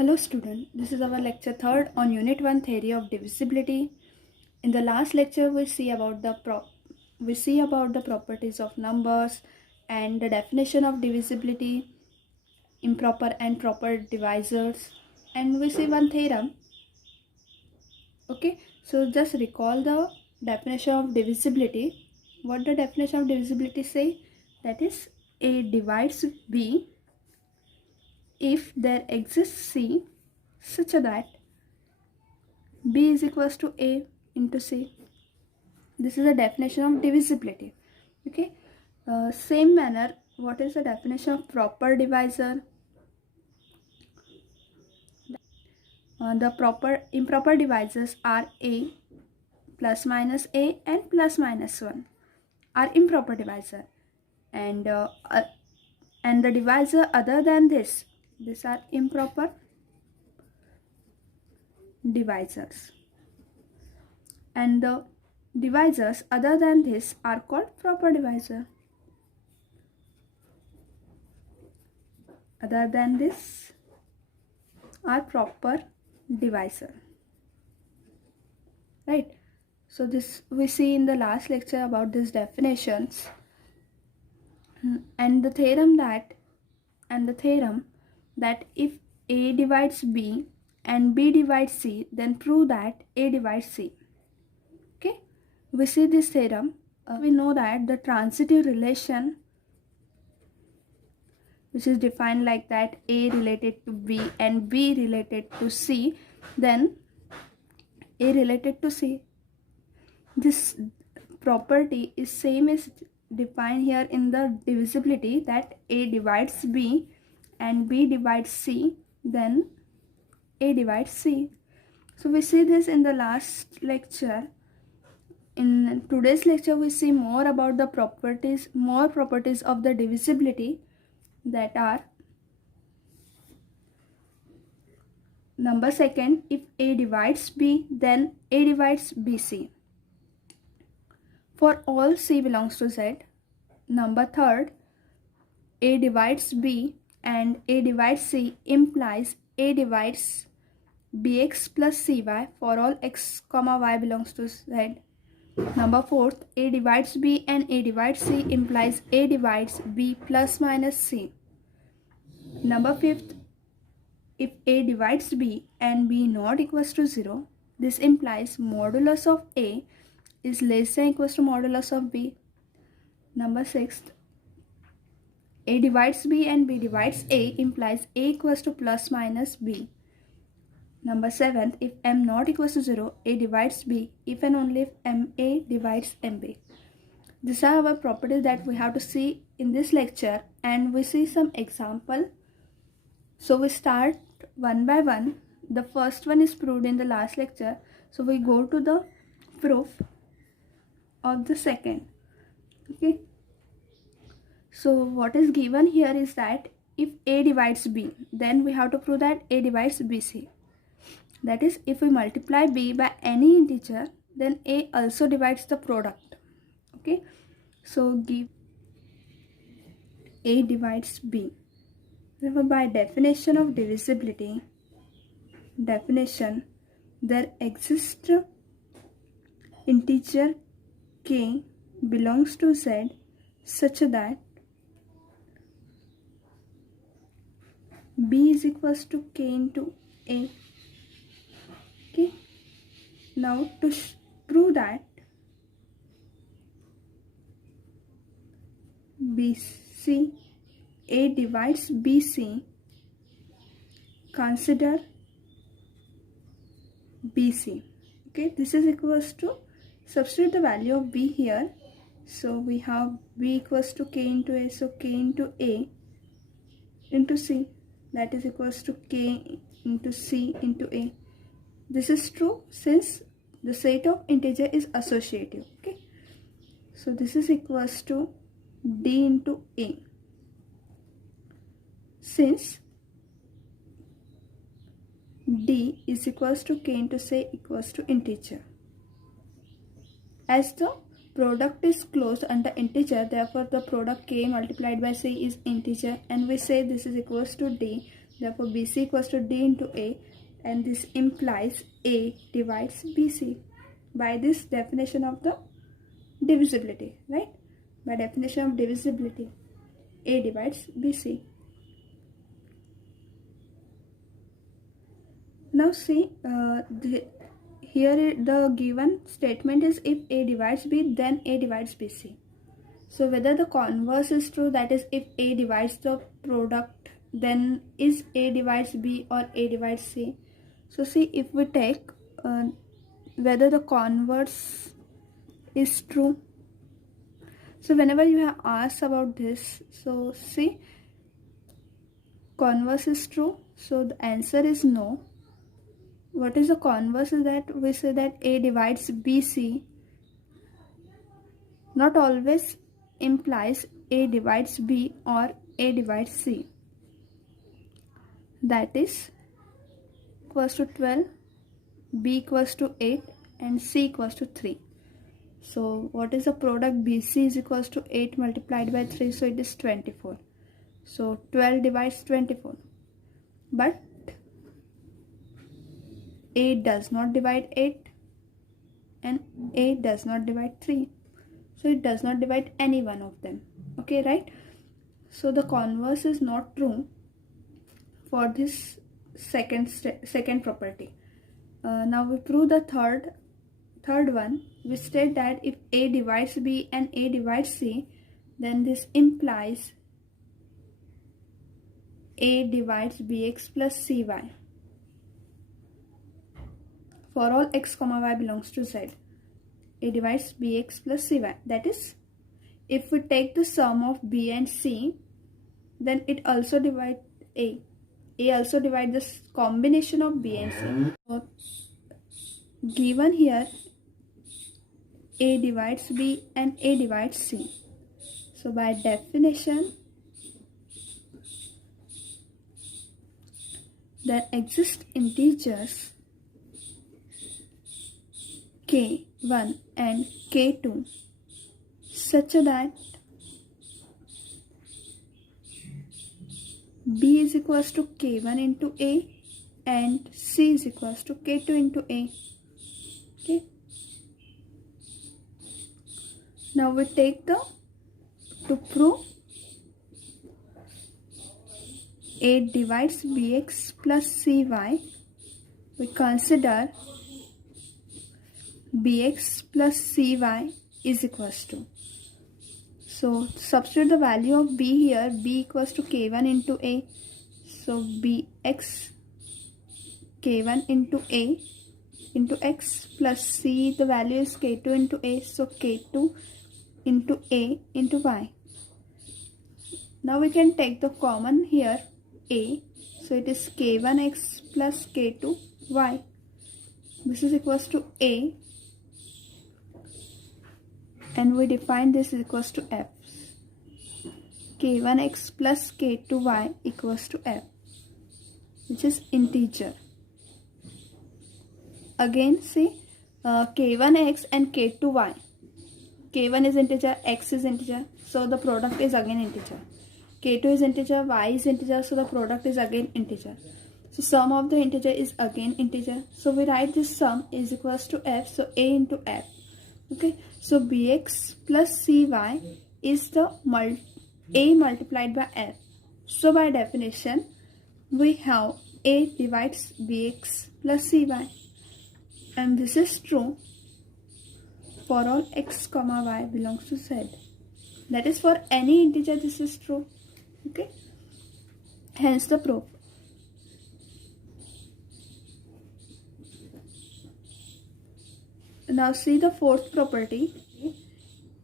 Hello student, this is our lecture 3rd on unit 1 theory of divisibility. In the last lecture we see about the properties of numbers and the definition of divisibility, improper and proper divisors, and we see one theorem. Okay, so just recall the definition of divisibility. What the definition of divisibility say? That is, A divides B if there exists C such that B is equals to A into C. This is a definition of divisibility. Okay. Same manner, what is the definition of proper divisor? The improper divisors are A plus minus A and plus minus 1 are improper divisor, and the divisor other than this, these are improper divisors, and the divisors other than this are called proper divisor. Other than this are proper divisor, right? So this we see in the last lecture about these definitions, and the theorem that if A divides B and B divides C, then prove that A divides C. Okay, we see this theorem. We know that the transitive relation, which is defined like that, A related to B and B related to C, then A related to C. This property is same as defined here in the divisibility, that A divides B and B divides C, then A divides C. So we see this in the last lecture. In today's lecture we see more about the properties of the divisibility, that are: number second, if A divides B, then A divides BC for all C belongs to Z. Number third, A divides B and A divides C implies A divides BX plus CY for all X comma Y belongs to Z. Number fourth, A divides B and A divides C implies A divides B plus minus C. Number fifth, if A divides B and B not equals to 0, this implies modulus of A is less than equals to modulus of B. Number sixth, A divides B and B divides A implies A equals to plus minus B. Number seventh, if M not equals to 0, A divides B if and only if MA divides MB. These are our properties that we have to see in this lecture, and we see some example. So we start one by one. The first one is proved in the last lecture, so we go to the proof of the second. Okay, so what is given here is that if A divides B, then we have to prove that A divides BC. That is, if we multiply B by any integer, then A also divides the product. Okay, so give A divides B. Therefore, by definition of divisibility, there exists integer K belongs to Z such that B is equals to K into A. Okay, now to prove that BC, A divides BC, consider BC. Okay, this is equals to, substitute the value of B here. So we have B equals to K into A, so K into A into C, that is equals to K into C into A. This is true since the set of integer is associative. Okay, so this is equals to D into A. Since D is equals to K into C equals to integer, as the product is closed under integer, therefore the product K multiplied by C is integer, and we say this is equals to D. Therefore BC equals to D into A, and this implies A divides BC by this definition of the divisibility, right? By definition of divisibility, A divides BC. Now see, here the given statement is if A divides B, then A divides BC. So whether the converse is true, that is if A divides the product, then is A divides B or A divides C. So see, if we take whether the converse is true. So whenever you have asked about this, so see, converse is true, so the answer is no. What is the converse is that we say that A divides BC not always implies A divides B or A divides C. That is equals to 12, B equals to 8 and C equals to 3. So what is the product? BC is equals to 8 multiplied by 3, so it is 24. So 12 divides 24. But A does not divide 8 and A does not divide 3. So it does not divide any one of them. Okay, right? So the converse is not true for this second property. Now we prove the third one. We state that if A divides B and A divides C, then this implies A divides Bx plus Cy for all x comma y belongs to Z. A divides Bx plus Cy. That is, if we take the sum of B and C, then it also divides A. A also divides the combination of B and C. So, given here, A divides B and A divides C. So by definition, there exist integers k1 and k2 such that B is equals to k1 into A and C is equals to k2 into A. Okay. Now we take to prove A divides Bx plus Cy, we consider Bx plus Cy is equals to. So substitute the value of B here, B equals to k1 into A. So Bx k1 into A into x plus C, the value is k2 into A. So k2 into A into y. Now we can take the common here A. So it is k1x plus k2y. This is equals to A. And we define this is equals to f. k1x plus k2y equals to f, which is integer. Again see k1x and k2y. k1 is integer, x is integer, so the product is again integer. k2 is integer, y is integer, so the product is again integer. So sum of the integer is again integer. So we write this sum is equals to f, so A into f. Okay, so Bx plus Cy is the A multiplied by f. So by definition, we have A divides Bx plus Cy. And this is true for all x comma y belongs to Z. That is, for any integer this is true. Okay, hence the proof. Now see the fourth property.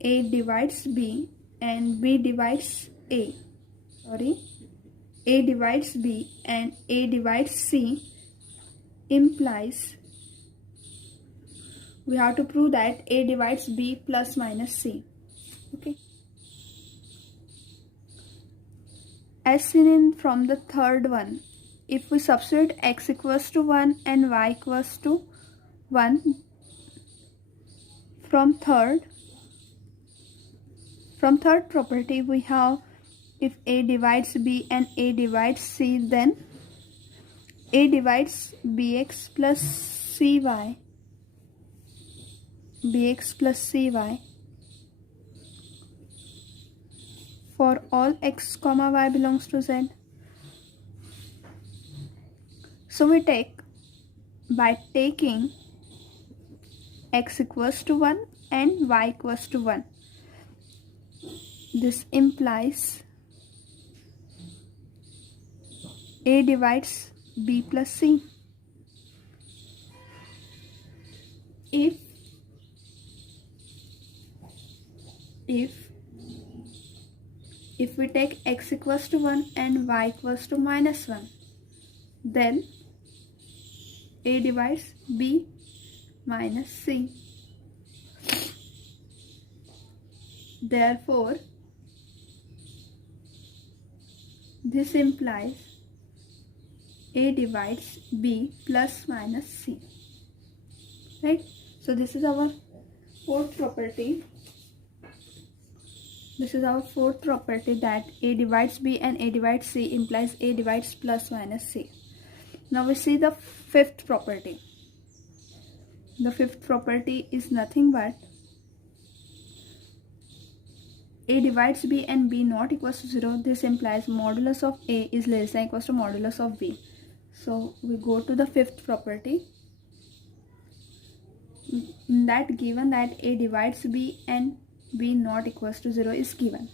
A divides B and B divides A. A divides B and A divides C implies we have to prove that A divides B plus minus C. Okay. As seen in from the third one, if we substitute x equals to 1 and y equals to 1 from third property, we have if A divides B and A divides C, then A divides bx plus cy, bx plus cy for all x comma y belongs to z. So we take, by taking x equals to 1 and y equals to 1, this implies A divides b plus c. If we take x equals to 1 and y equals to minus 1, then A divides b minus c. Therefore, this implies A divides b plus minus c. Right? So this is our fourth property. This is our fourth property, that A divides b and A divides c implies A divides plus minus c. Now we see the fifth property. The fifth property is nothing but A divides b and b not equals to 0. This implies modulus of A is less than equals to modulus of b. So we go to the fifth property. In that, given that A divides b and b not equals to 0 is given,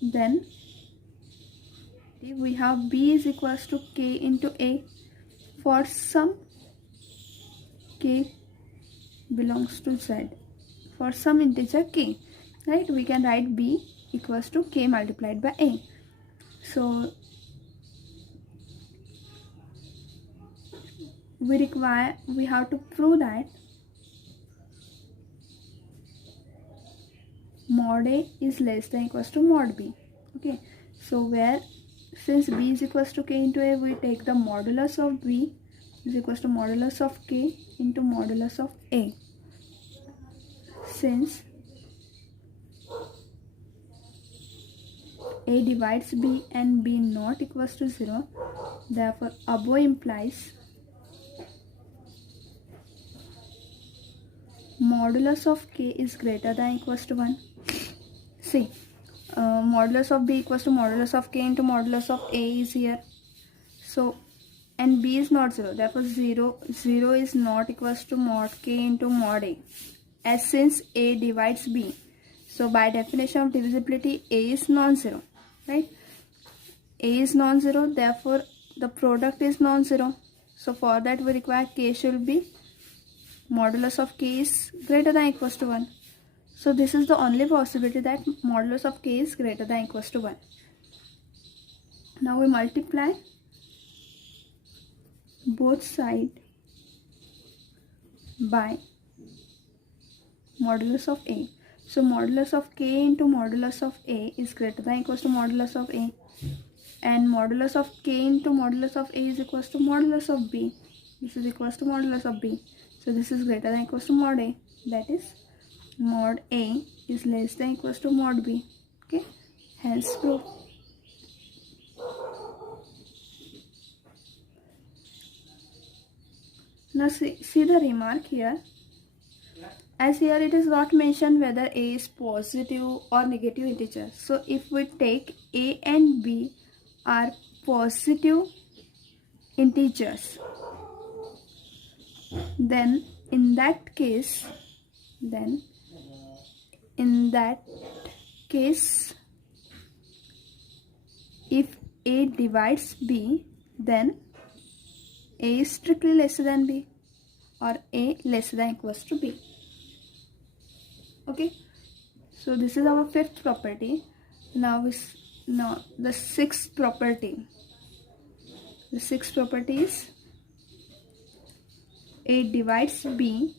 then we have b is equals to k into A for some k belongs to z, for some integer k, right? We can write b equals to k multiplied by A. So we have to prove that mod A is less than equals to mod b. Okay, so where, since b is equals to k into A, we take the modulus of b is equals to modulus of k into modulus of A. Since A divides b and b not equals to 0, therefore above implies modulus of k is greater than equals to 1. See, modulus of b equals to modulus of k into modulus of A is here. So, and b is not 0, therefore 0 is not equals to mod k into mod A. As since A divides b, so by definition of divisibility, A is non-zero, right? A is non-zero, therefore the product is non-zero. So for that we require k should be modulus of k is greater than equals to 1. So this is the only possibility, that modulus of k is greater than equals to 1. Now we multiply both sides by modulus of A. So modulus of k into modulus of A is greater than equals to modulus of A, and modulus of k into modulus of A is equals to modulus of B. This is equals to modulus of B. So this is greater than equals to mod A, that is mod A is less than equals to mod B. Okay, hence proof. Now see the remark here. As here it is not mentioned whether A is positive or negative integer. So if we take A and B are positive integers, then in that case if A divides B, then A is strictly less than B, or A less than equals to B. Okay, so this is our fifth property. Now the sixth property. The sixth property is A divides B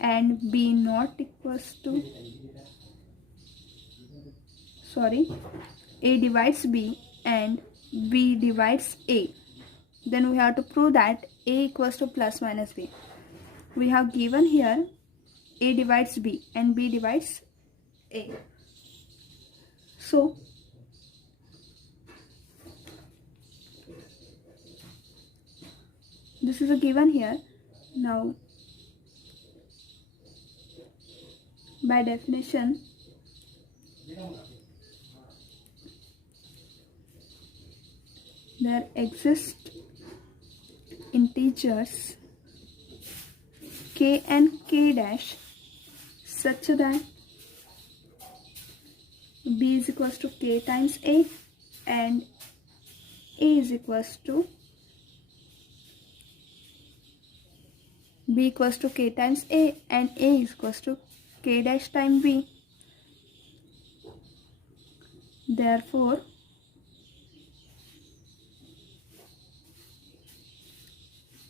and B not equals to, A divides B and B divides A. Then we have to prove that A equals to plus minus B. We have given here A divides B and B divides A. So this is a given here. Now by definition, there exist integers k and k dash such that b is equals to k times a and a is equals to b equals to k times a and a is equals to k dash times b. Therefore,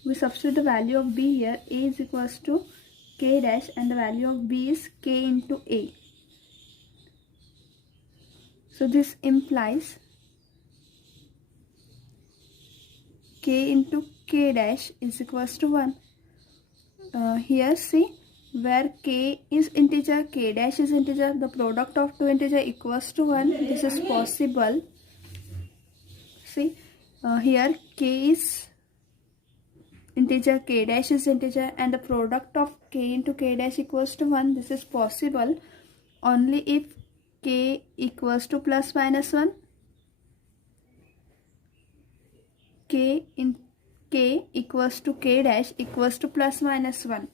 we substitute the value of b here. A is equals to k dash and the value of b is k into a. So this implies k into k dash is equals to 1. Here see, where k is integer, k dash is integer, the product of two integer equals to 1. This is possible. See, here k is integer, k dash is integer, and the product of k into k dash equals to 1. This is possible only if k equals to plus minus 1, k equals to k dash equals to plus minus 1,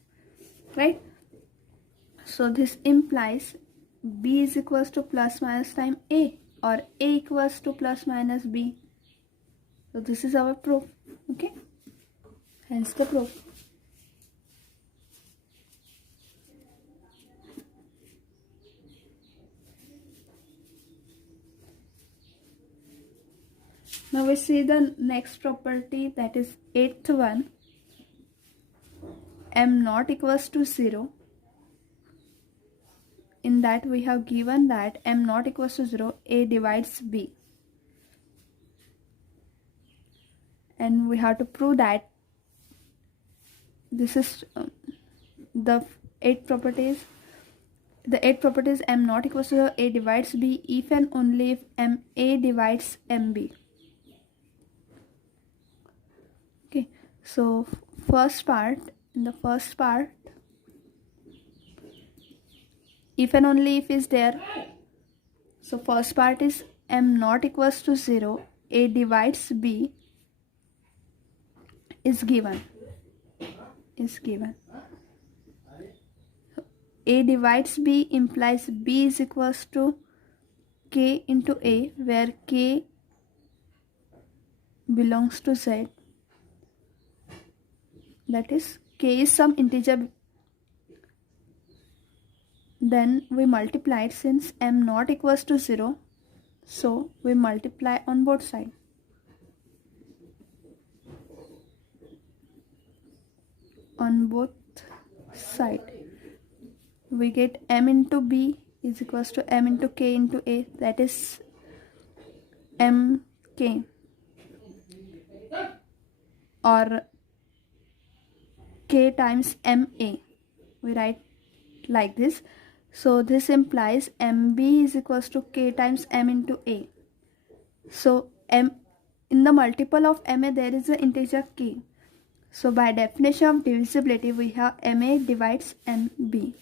right? So this implies b is equals to plus minus times a, or a equals to plus minus b. So this is our proof. Okay, hence the proof. Now we see the next property, that is 8th one. M not equals to 0. In that we have given that m not equals to 0, a divides b. And we have to prove that this is the 8 properties. The 8 properties m not equals to 0, a divides b if and only if a divides mb. Okay, so in the first part, if and only if is there. So first part is m not equals to 0, a divides b is given. A divides b implies b is equals to k into a, where k belongs to z. That is, k is some integer. Then we multiply it, since m not equals to 0, so we multiply on both sides. On both sides we get m into b is equals to m into k into a, that is mk, or k times ma. We write like this. So this implies mb is equals to k times m into a. So m, in the multiple of ma there is an integer k. So by definition of divisibility we have ma divides mb.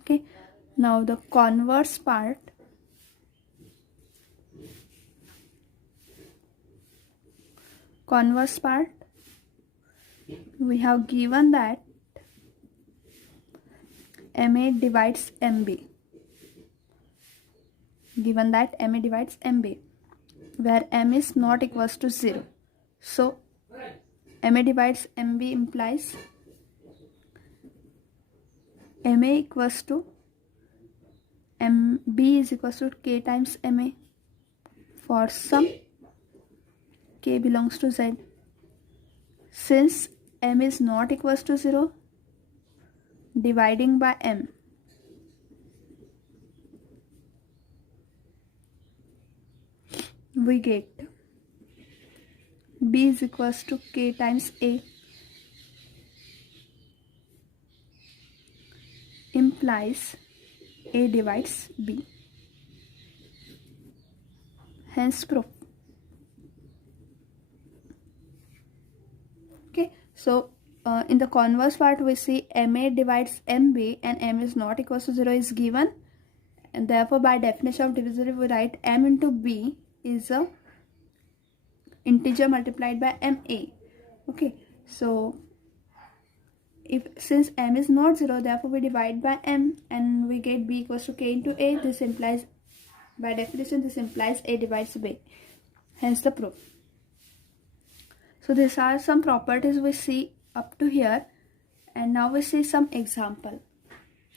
Okay, now the converse part. We have given that ma divides mb. Where m is not equals to 0. So ma divides mb implies ma equals to mb is equals to k times ma for some k belongs to z. Since m is not equals to 0, dividing by m, we get b is equals to k times a, implies a divides b. Hence proof. Okay, So in the converse part we see MA divides MB and M is not equals to 0 is given, and therefore by definition of divisor we write M into B is a integer multiplied by MA. Okay, so since M is not 0, therefore we divide by M and we get B equals to K into A. This implies, by definition, this implies A divides B. Hence the proof. So these are some properties we see up to here, and now we see some example.